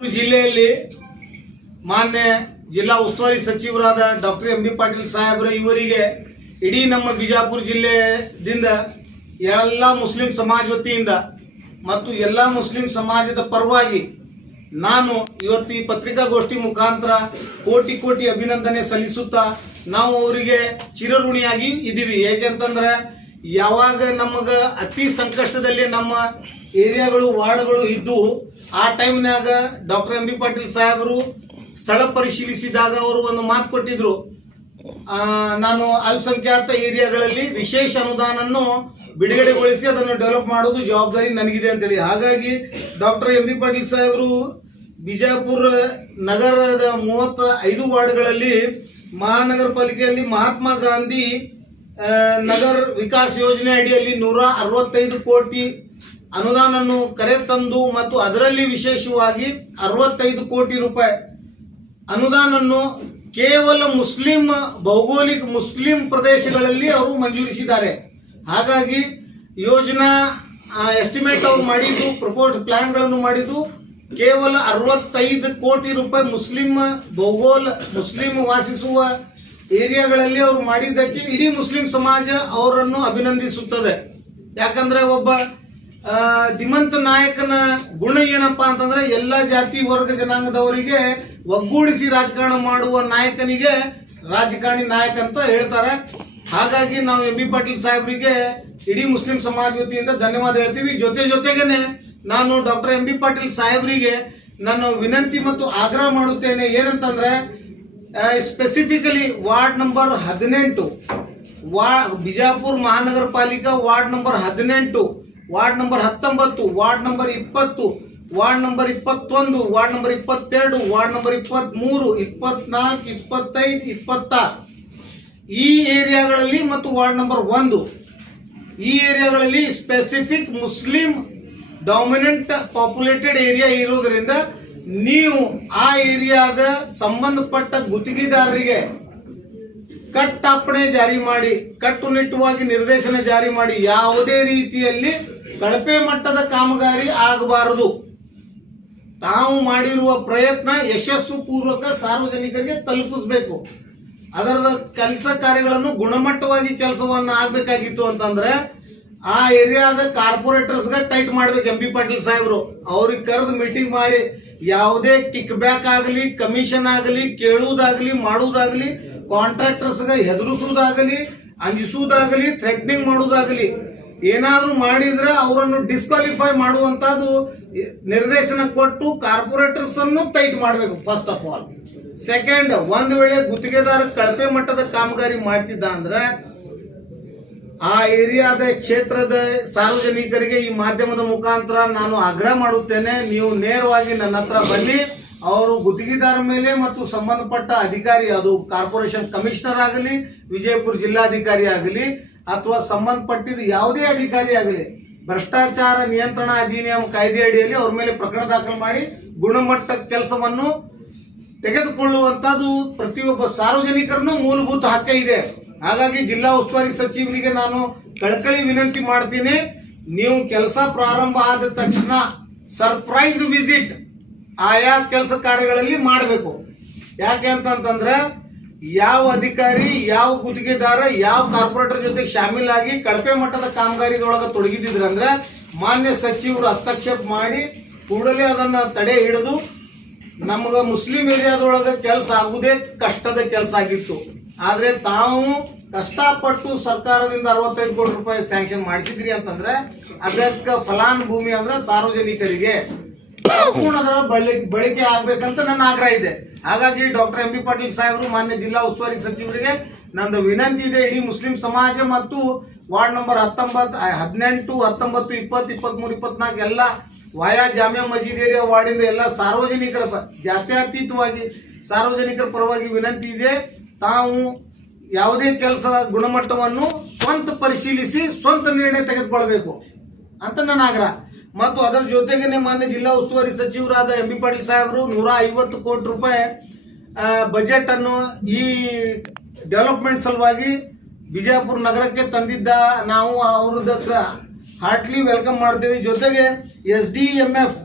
ಜಿಲ್ಲೆಯಲ್ಲಿ ಮಾನ್ಯ ಜಿಲ್ಲಾ ಉಸ್ತುವಾರಿ ಸಚಿವರಾದ ಡಾಕ್ಟರ್ ಎಂ ಬಿ ಪಾಟೀಲ್ ಸಾಹೇಬ್ರ, ಇವರಿಗೆ ಇಡೀ ನಮ್ಮ ಬಿಜಾಪುರ ಜಿಲ್ಲೆದಿಂದ ಎಲ್ಲ ಮುಸ್ಲಿಂ ಸಮಾಜ ವತಿಯಿಂದ ಮತ್ತು ಎಲ್ಲ ಮುಸ್ಲಿಂ ಸಮಾಜದ ಪರವಾಗಿ ನಾನು ಇವತ್ತು ಈ ಪತ್ರಿಕಾಗೋಷ್ಠಿ ಮುಖಾಂತರ ಕೋಟಿ ಕೋಟಿ ಅಭಿನಂದನೆ ಸಲ್ಲಿಸುತ್ತಾ ನಾವು ಅವರಿಗೆ ಚಿರಋಣಿಯಾಗಿ ಇದ್ದೀವಿ. ಏಕೆಂತಂದ್ರೆ ಯಾವಾಗ ನಮಗ ಅತಿ ಸಂಕಷ್ಟದಲ್ಲಿ ನಮ್ಮ ಏರಿಯಾಗಳು, ವಾರ್ಡ್ಗಳು ಇದ್ದು, ಆ ಟೈಮ್ನಾಗ ಡಾಕ್ಟರ್ ಎಂ ಬಿ ಪಾಟೀಲ್ ಸಾಹೇಬರು ಸ್ಥಳ ಪರಿಶೀಲಿಸಿದಾಗ ಅವರು ಒಂದು ಮಾತು ಕೊಟ್ಟಿದ್ರು. ನಾನು ಅಲ್ಪಸಂಖ್ಯಾತ ಏರಿಯಾಗಳಲ್ಲಿ ವಿಶೇಷ ಅನುದಾನವನ್ನು ಬಿಡುಗಡೆಗೊಳಿಸಿ ಅದನ್ನು ಡೆವಲಪ್ ಮಾಡೋದು ಜವಾಬ್ದಾರಿ ನನಗಿದೆ ಅಂತೇಳಿ. ಹಾಗಾಗಿ ಡಾಕ್ಟರ್ ಎಂ ಬಿ ಪಾಟೀಲ್ ಸಾಹೇಬರು ಬಿಜಾಪುರ ನಗರದ ಮೂವತ್ತ ಐದು ವಾರ್ಡ್ಗಳಲ್ಲಿ ಮಹಾನಗರ ಪಾಲಿಕೆಯಲ್ಲಿ ಮಹಾತ್ಮ ಗಾಂಧಿ ನಗರ್ ವಿಕಾಸ್ ಯೋಜನೆ ಅಡಿಯಲ್ಲಿ ನೂರ ಅರವತ್ತೈದು ಕೋಟಿ ಅನುದಾನವನ್ನು ಕರೆ ತಂದು ಮತ್ತು ಅದರಲ್ಲಿ ವಿಶೇಷವಾಗಿ ಅರವತ್ತೈದು ಕೋಟಿ ರೂಪಾಯಿ ಅನುದಾನವನ್ನು ಕೇವಲ ಮುಸ್ಲಿಂ ಭೌಗೋಳಿಕ ಮುಸ್ಲಿಂ ಪ್ರದೇಶಗಳಲ್ಲಿ ಅವರು ಮಂಜೂರಿಸಿದ್ದಾರೆ. ಹಾಗಾಗಿ ಯೋಜನಾ ಎಸ್ಟಿಮೇಟ್ ಅವರು ಮಾಡಿದ್ದು ಪ್ರಪೋಸ್ ಪ್ಲಾನ್ಗಳನ್ನು ಮಾಡಿದ್ದು ಕೇವಲ ಅರವತ್ತೈದು ಕೋಟಿ ರೂಪಾಯಿ ಮುಸ್ಲಿಂ ಭೌಗೋಳ, ಮುಸ್ಲಿಂ ವಾಸಿಸುವ ಏರಿಯಾಗಳಲ್ಲಿ ಅವ್ರು ಮಾಡಿದ್ದಕ್ಕೆ ಇಡೀ ಮುಸ್ಲಿಂ ಸಮಾಜ ಅವರನ್ನು ಅಭಿನಂದಿಸುತ್ತದೆ. ಯಾಕಂದ್ರೆ ಒಬ್ಬ ಧೀಮಂತ ನಾಯಕನ ಗುಣ ಏನಪ್ಪಾ ಅಂತಂದ್ರೆ ಎಲ್ಲ ಜಾತಿ ವರ್ಗ ಜನಾಂಗದವರಿಗೆ ಒಗ್ಗೂಡಿಸಿ ರಾಜಕಾರಣ ಮಾಡುವ ನಾಯಕನಿಗೆ ರಾಜಕಾರಣಿ ನಾಯಕ ಅಂತ ಹೇಳ್ತಾರೆ. ಹಾಗಾಗಿ ನಾವು ಎಂ ಬಿ ಪಾಟೀಲ್ ಸಾಹೇಬ್ರಿಗೆ ಇಡೀ ಮುಸ್ಲಿಂ ಸಮಾಜ ವತಿಯಿಂದ ಧನ್ಯವಾದ ಹೇಳ್ತೀವಿ. ಜೊತೆ ಜೊತೆಗೇನೆ ನಾನು ಡಾಕ್ಟರ್ ಎಂ ಬಿ ಪಾಟೀಲ್ ಸಾಹೇಬ್ರಿಗೆ ನಾನು ವಿನಂತಿ ಮತ್ತು ಆಗ್ರಹ ಮಾಡುತ್ತೇನೆ ಏನಂತಂದ್ರೆ ಸ್ಪೆಸಿಫಿಕಲಿ ವಾರ್ಡ್ ನಂಬರ್ ಹದಿನೆಂಟು, ವಾ, ಬಿಜಾಪುರ ಮಹಾನಗರ ಪಾಲಿಕಾ ವಾರ್ಡ್ ನಂಬರ್ ಹದಿನೆಂಟು, ವಾರ್ಡ್ ನಂಬರ್ ಹತ್ತೊಂಬತ್ತು, ವಾರ್ಡ್ ನಂಬರ್ ಇಪ್ಪತ್ತು, ವಾರ್ಡ್ ನಂಬರ್ ಇಪ್ಪತ್ತೊಂದು, ವಾರ್ಡ್ ನಂಬರ್ ಇಪ್ಪತ್ತೆರಡು, ವಾರ್ಡ್ ನಂಬರ್ ಇಪ್ಪತ್ತ್ಮೂರು ಇಪ್ಪತ್ನಾಲ್ಕು, ಇಪ್ಪತ್ತೈದು, ಇಪ್ಪತ್ತಾರು. ಈ ಏರಿಯಾಗಳಲ್ಲಿ ಮತ್ತು ವಾರ್ಡ್ ನಂಬರ್ ಒಂದು. ಈ ಏರಿಯಾಗಳಲ್ಲಿ specific Muslim dominant populated area ಇರೋದ್ರಿಂದ ನೀವು ಆ ಏರಿಯಾದ ಸಂಬಂಧಪಟ್ಟ ಗುತ್ತಿಗೆದಾರರಿಗೆ ಕಟ್ಟಪ್ಪಣೆ ಜಾರಿ ಮಾಡಿ, ಕಟ್ಟುನಿಟ್ಟುವಾಗಿ ನಿರ್ದೇಶನ ಜಾರಿ ಮಾಡಿ ಯಾವುದೇ ರೀತಿಯಲ್ಲಿ ಕಳಪೆ ಮಟ್ಟದ ಕಾಮಗಾರಿ ಆಗಬಾರದು. ತಾವು ಮಾಡಿರುವ ಪ್ರಯತ್ನ ಯಶಸ್ಸು ಪೂರ್ವಕ ಸಾರ್ವಜನಿಕರಿಗೆ ತಲುಪಿಸಬೇಕು. ಅದರ ಕೆಲಸ ಕಾರ್ಯಗಳನ್ನು ಗುಣಮಟ್ಟವಾಗಿ ಕೆಲಸವನ್ನು ಆಗ್ಬೇಕಾಗಿತ್ತು ಅಂತಂದ್ರೆ ಆ ಏರಿಯಾದ ಕಾರ್ಪೊರೇಟರ್ಸ್ಗೆ ಟೈಟ್ ಮಾಡ್ಬೇಕು ಎಂ ಪಿ ಪಾಟೀಲ್ ಸಾಹೇಬ್ರು. ಅವ್ರಿಗೆ ಕರೆದು ಮೀಟಿಂಗ್ ಮಾಡಿ ಯಾವುದೇ ಕಿಕ್ ಬ್ಯಾಕ್ ಆಗಲಿ ಕಮಿಷನ್ ಆಗಲಿ, ಕೇಳುವುದಾಗಲಿ, ಮಾಡುವುದಾಗಲಿ ಕಾಂಟ್ರಾಕ್ಟರ್ಸ್ಗೆ ಹೆದರಿಸುವುದಾಗಲಿ ಅಂಜಿಸುವುದಾಗಲಿ ಥ್ರೆಟ್ನಿಂಗ್ ಮಾಡುವುದಾಗಲಿ, ಏನಾದ್ರೂ ಮಾಡಿದ್ರೆ ಅವರನ್ನು ಡಿಸ್ಕ್ವಾಲಿಫೈ ಮಾಡುವಂತದ್ದು ನಿರ್ದೇಶನ ಕೊಟ್ಟು ಕಾರ್ಪೊರೇಟರ್ಸ್ ಅನ್ನು ಟೈಟ್ ಮಾಡಬೇಕು ಫಸ್ಟ್ ಆಫ್ ಆಲ್ ಸೆಕೆಂಡ್ ಒಂದ್ ವೇಳೆ ಗುತ್ತಿಗೆದಾರ ಕಳಪೆ ಮಟ್ಟದ ಕಾಮಗಾರಿ ಮಾಡ್ತಿದ್ದ ಅಂದ್ರೆ ಆ ಏರಿಯಾದ ಕ್ಷೇತ್ರದ ಸಾರ್ವಜನಿಕರಿಗೆ ಈ ಮಾಧ್ಯಮದ ಮುಖಾಂತರ ನಾನು ಆಗ್ರಹ ಮಾಡುತ್ತೇನೆ. ನೀವು ನೇರವಾಗಿ ನನ್ನ ಹತ್ರ ಬನ್ನಿ. ಅವರು ಗುತ್ತಿಗೆದಾರ ಮೇಲೆ ಮತ್ತು ಸಂಬಂಧಪಟ್ಟ ಅಧಿಕಾರಿ, ಅದು ಕಾರ್ಪೊರೇಷನ್ ಕಮಿಷನರ್ ಆಗಲಿ, ವಿಜಯಪುರ ಜಿಲ್ಲಾಧಿಕಾರಿ ಆಗಲಿ, ಅಥವಾ ಸಂಬಂಧಪಟ್ಟಿದ ಯಾವುದೇ ಅಧಿಕಾರಿ ಆಗಲಿ, ಭ್ರಷ್ಟಾಚಾರ ನಿಯಂತ್ರಣ ಅಧಿನಿಯಮ ಕಾಯ್ದೆ ಅಡಿಯಲ್ಲಿ ಅವ್ರ ಮೇಲೆ ಪ್ರಕರಣ ದಾಖಲು ಮಾಡಿ ಗುಣಮಟ್ಟ ಕೆಲಸವನ್ನು ತೆಗೆದುಕೊಳ್ಳುವಂತದ್ದು ಪ್ರತಿಯೊಬ್ಬ ಸಾರ್ವಜನಿಕರನ್ನು ಮೂಲಭೂತ ಹಕ್ಕ ಇದೆ. ಹಾಗಾಗಿ ಜಿಲ್ಲಾ ಉಸ್ತುವಾರಿ ಸಚಿವರಿಗೆ ನಾನು ಕಳಕಳಿ ವಿನಂತಿ ಮಾಡ್ತೀನಿ. ನೀವು ಕೆಲಸ ಪ್ರಾರಂಭ ಆದ ತಕ್ಷಣ ಸರ್ಪ್ರೈಸ್ ವಿಸಿಟ್ ಆಯಾ ಕೆಲಸ ಕಾರ್ಯಗಳಲ್ಲಿ ಮಾಡಬೇಕು. ಯಾಕೆ ಅಂತಂತಂದ್ರೆ ಯಾವ ಅಧಿಕಾರಿ, ಯಾವ ಗುತ್ತಿಗೆದಾರ, ಯಾವ ಕಾರ್ಪೊರೇಟರ್ ಜೊತೆಗೆ ಶಾಮೀಲಾಗಿ ಕಳಪೆ ಮಟ್ಟದ ಕಾಮಗಾರಿದೊಳಗೆ ತೊಡಗಿದ್ರೆ ಅಂದ್ರೆ ಮಾನ್ಯ ಸಚಿವರು ಹಸ್ತಕ್ಷೇಪ ಮಾಡಿ ಕೂಡಲೇ ಅದನ್ನ ತಡೆ ಹಿಡಿದು ನಮಗ ಮುಸ್ಲಿಂ ಏರಿಯಾದೊಳಗೆ ಕೆಲಸ ಆಗುವುದೇ ಕಷ್ಟದ ಕೆಲಸ ಆಗಿತ್ತು. ಆದ್ರೆ ತಾವು ಕಷ್ಟಪಟ್ಟು ಸರ್ಕಾರದಿಂದ ಅರವತ್ತೈದು ಕೋಟಿ ರೂಪಾಯಿ ಸ್ಯಾಂಕ್ಷನ್ ಮಾಡಿಸಿದ್ರಿ ಅಂತಂದ್ರೆ ಅದಕ್ಕೆ ಫಲಾನುಭೂಮಿ ಅಂದ್ರೆ ಸಾರ್ವಜನಿಕರಿಗೆ ಅದರ ಬಳಿ- ಬಳಕೆ ಆಗ್ಬೇಕಂತ ನನ್ನ ಆಗ್ರಹ ಇದೆ. ಹಾಗಾಗಿ ಡಾಕ್ಟರ್ ಎಂ ಬಿ ಪಾಟೀಲ್ ಸಾಹೇಬರು, ಮಾನ್ಯ ಜಿಲ್ಲಾ ಉಸ್ತುವಾರಿ ಸಚಿವರಿಗೆ ನಂದು ವಿನಂತಿ ಇದೆ, ಇಡೀ ಮುಸ್ಲಿಂ ಸಮಾಜ ಮತ್ತು ವಾರ್ಡ್ ನಂಬರ್ ಹತ್ತೊಂಬತ್ತು ಹದಿನೆಂಟು, ಹತ್ತೊಂಬತ್ತು, ಇಪ್ಪತ್ತು, ಇಪ್ಪತ್ಮೂರು, ಇಪ್ಪತ್ನಾಲ್ಕು ಎಲ್ಲ ವಾಯಾ ಜಾಮಿಯಾ ಮಸೀದ್ ಏರಿಯಾ ವಾರ್ಡಿಂದ ಎಲ್ಲ ಸಾರ್ವಜನಿಕರ ಜಾತ್ಯತೀತವಾಗಿ ಸಾರ್ವಜನಿಕರ ಪರವಾಗಿ ವಿನಂತಿ ಇದೆ. ತಾವು ಯಾವುದೇ ಕೆಲಸ ಗುಣಮಟ್ಟವನ್ನು ಸ್ವಂತ ಪರಿಶೀಲಿಸಿ ಸ್ವಂತ ನಿರ್ಣಯ ತೆಗೆದುಕೊಳ್ಬೇಕು ಅಂತ ನನ್ನ ಆಗ್ರಹ. ಮತ್ತು ಅದರ ಜೊತೆಗೇನೆ ಮಾನ್ಯ ಜಿಲ್ಲಾ ಉಸ್ತುವಾರಿ ಸಚಿವರಾದ ಎಂ ಬಿ ಪಾಟೀಲ್ ಸಾಹೇಬರು ನೂರ ಐವತ್ತು ಕೋಟಿ ರೂಪಾಯಿ ಬಜೆಟ್ ಅನ್ನು ಈ ಡೆವಲಪ್ಮೆಂಟ್ ಸಲುವಾಗಿ ಬಿಜಾಪುರ ನಗರಕ್ಕೆ ತಂದಿದ್ದ ನಾವು ಅವ್ರದ್ದು ಹಾರ್ಟ್ಲಿ ವೆಲ್ಕಮ್ ಮಾಡ್ತೀವಿ. ಜೊತೆಗೆ S D M F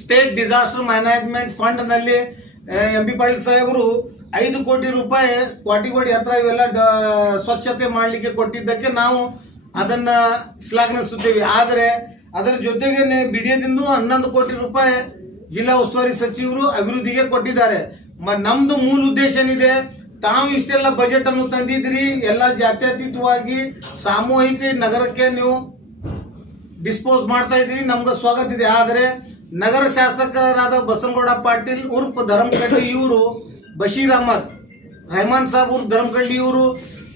state disaster management ಫಂಡ್ನಲ್ಲಿ M B Patil ಸಾಹೇಬರು ಐದು ಕೋಟಿ ರೂಪಾಯಿ ಕೋಟಿಗೋಡಿ ಹತ್ರ ಇವೆಲ್ಲ ಸ್ವಚ್ಛತೆ ಮಾಡಲಿಕ್ಕೆ ಕೊಟ್ಟಿದ್ದಕ್ಕೆ ನಾವು ಅದನ್ನ ಶ್ಲಾಘನಿಸುತ್ತೇವೆ. ಆದರೆ ಅದರ ಜೊತೆಗೇನೆ ಬಿಡಿಯದಿಂದ ಹನ್ನೊಂದು ಕೋಟಿ ರೂಪಾಯಿ ಜಿಲ್ಲಾ ಉಸ್ತುವಾರಿ ಸಚಿವರು ಅಭಿವೃದ್ಧಿಗೆ ಕೊಟ್ಟಿದ್ದಾರೆ. ನಮ್ದು ಮೂಲ ಉದ್ದೇಶ ಏನಿದೆ ತಾವು ಇಷ್ಟೆಲ್ಲ ಬಜೆಟ್ ಅನ್ನು ತಂದಿದ್ರಿ ಎಲ್ಲ ಜಾತ್ಯತೀತವಾಗಿ ಸಾಮೂಹಿಕ ನಗರಕ್ಕೆ ನೀವು ಡಿಸ್ಪೋಸ್ ಮಾಡ್ತಾ ಇದ್ರಿ ನಮ್ಗೆ ಸ್ವಾಗತ ಇದೆ. ಆದರೆ ನಗರ ಶಾಸಕರಾದ ಬಸನಗೌಡ ಪಾಟೀಲ್ ಉರ್ಫ್ ಧರ್ಮಕಳ್ಳಿ ಇವರು ಬಶೀರ್ ಅಹಮದ್ ರೆಹಮಾನ್ ಸಾಬ್ ಅವರು ಧರ್ಮಕಳ್ಳಿ ಇವರು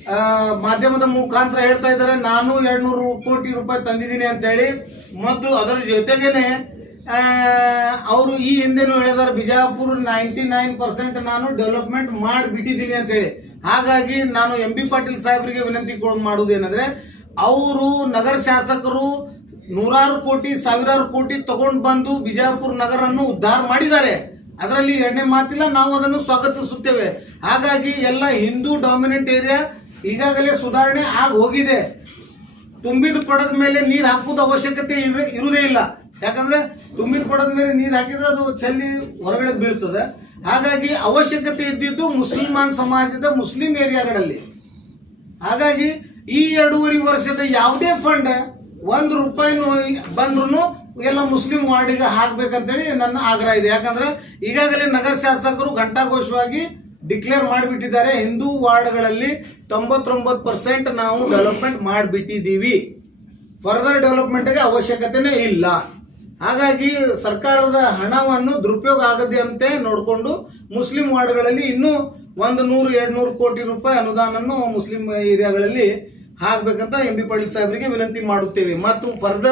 ಆ, ಮಾಧ್ಯಮದ ಮುಖಾಂತರ ಹೇಳ್ತಾ ಇದ್ದಾರೆ ನಾನು ಎರಡ್ನೂರು ಕೋಟಿ ರೂಪಾಯಿ ತಂದಿದ್ದೀನಿ ಅಂತ ಹೇಳಿ ಮತ್ತು ಅದರ ಜೊತೆಗೇನೆ ಅವರು ಈ ಹಿಂದೆನೂ ಹೇಳಿದ್ದಾರೆ ಬಿಜಾಪುರ ನೈಂಟಿ ನೈನ್ ಪರ್ಸೆಂಟ್ ನಾನು ಡೆವಲಪ್ಮೆಂಟ್ ಮಾಡಿಬಿಟ್ಟಿದ್ದೀನಿ ಅಂತ ಹೇಳಿ ಹಾಗಾಗಿ ನಾನು ಎಂ ಬಿ ಪಾಟೀಲ್ ಸಾಹೇಬರಿಗೆ ವಿನಂತಿ ಏನಂದ್ರೆ ಅವರು ನಗರ ಶಾಸಕರು ನೂರಾರು ಕೋಟಿ ಸಾವಿರಾರು ಕೋಟಿ ತಗೊಂಡು ಬಂದು ಬಿಜಾಪುರ ನಗರನ್ನು ಉದ್ಧಾರ ಮಾಡಿದ್ದಾರೆ. ಅದರಲ್ಲಿ ಎರಡನೇ ಮಾತಿಲ್ಲ, ನಾವು ಅದನ್ನು ಸ್ವಾಗತಿಸುತ್ತೇವೆ. ಹಾಗಾಗಿ ಎಲ್ಲ ಹಿಂದೂ ಡಾಮಿನೆಂಟ್ ಏರಿಯಾ ಈಗಾಗಲೇ ಸುಧಾರಣೆ ಆಗಿ ಹೋಗಿದೆ. ತುಂಬಿದ ಕೊಡದ ಮೇಲೆ ನೀರು ಹಾಕೋದು ಅವಶ್ಯಕತೆ ಇರು- ಇರುವುದೇ ಇಲ್ಲ. ಯಾಕಂದ್ರೆ ತುಂಬಿದ ಕೊಡದ ಮೇಲೆ ನೀರು ಹಾಕಿದ್ರೆ ಅದು ಚೆಲ್ಲಿ ಹೊರಗಡೆ ಬೀಳ್ತದೆ. ಹಾಗಾಗಿ ಅವಶ್ಯಕತೆ ಇದ್ದಿದ್ದು ಮುಸ್ಲಿಮಾನ್ ಸಮಾಜದ ಮುಸ್ಲಿಂ ಏರಿಯಾಗಳಲ್ಲಿ. ಹಾಗಾಗಿ ಈ ಎರಡೂವರೆ ವರ್ಷದ ಯಾವುದೇ ಫಂಡ್ ಒಂದು ರೂಪಾಯಿನೂ ಬಂದ್ರು ಎಲ್ಲ ಮುಸ್ಲಿಂ ವಾರ್ಡಿಗೆ ಹಾಕ್ಬೇಕಂತೇಳಿ ನನ್ನ ಆಗ್ರಹ ಇದೆ. ಯಾಕಂದ್ರೆ ಈಗಾಗಲೇ ನಗರ ಶಾಸಕರು ಘಂಟಾಘೋಷವಾಗಿ ಡಿಕ್ಲೇರ್ ಮಾಡಿಬಿಟ್ಟಿದ್ದಾರೆ. ಹಿಂದೂ ವಾರ್ಡ್ಗಳಲ್ಲಿ ತೊಂಬತ್ತೊಂಬತ್ತು ಪರ್ಸೆಂಟ್ ನಾವು ಡೆವಲಪ್ಮೆಂಟ್ ಮಾಡಿಬಿಟ್ಟಿದ್ದೀವಿ. ಫರ್ದರ್ ಡೆವಲಪ್ಮೆಂಟ್ಗೆ ಅವಶ್ಯಕತೆನೇ ಇಲ್ಲ. ಹಾಗಾಗಿ ಸರ್ಕಾರದ ಹಣವನ್ನು ದುರುಪಯೋಗ ಆಗದಂತೆ ನೋಡಿಕೊಂಡು ಮುಸ್ಲಿಂ ವಾರ್ಡ್ಗಳಲ್ಲಿ ಇನ್ನೂ ಒಂದು ನೂರು, ಎರಡು ನೂರು ಕೋಟಿ ರೂಪಾಯಿ ಅನುದಾನವನ್ನು ಮುಸ್ಲಿಂ ಏರಿಯಾಗಳಲ್ಲಿ ಹಾಕ್ಬೇಕಂತ ಎಂ ಬಿ ಪಾಟೀಲ್ ಸಾಹೇಬರಿಗೆ ವಿನಂತಿ ಮಾಡುತ್ತೇವೆ. ಮತ್ತು ಫರ್ದರ್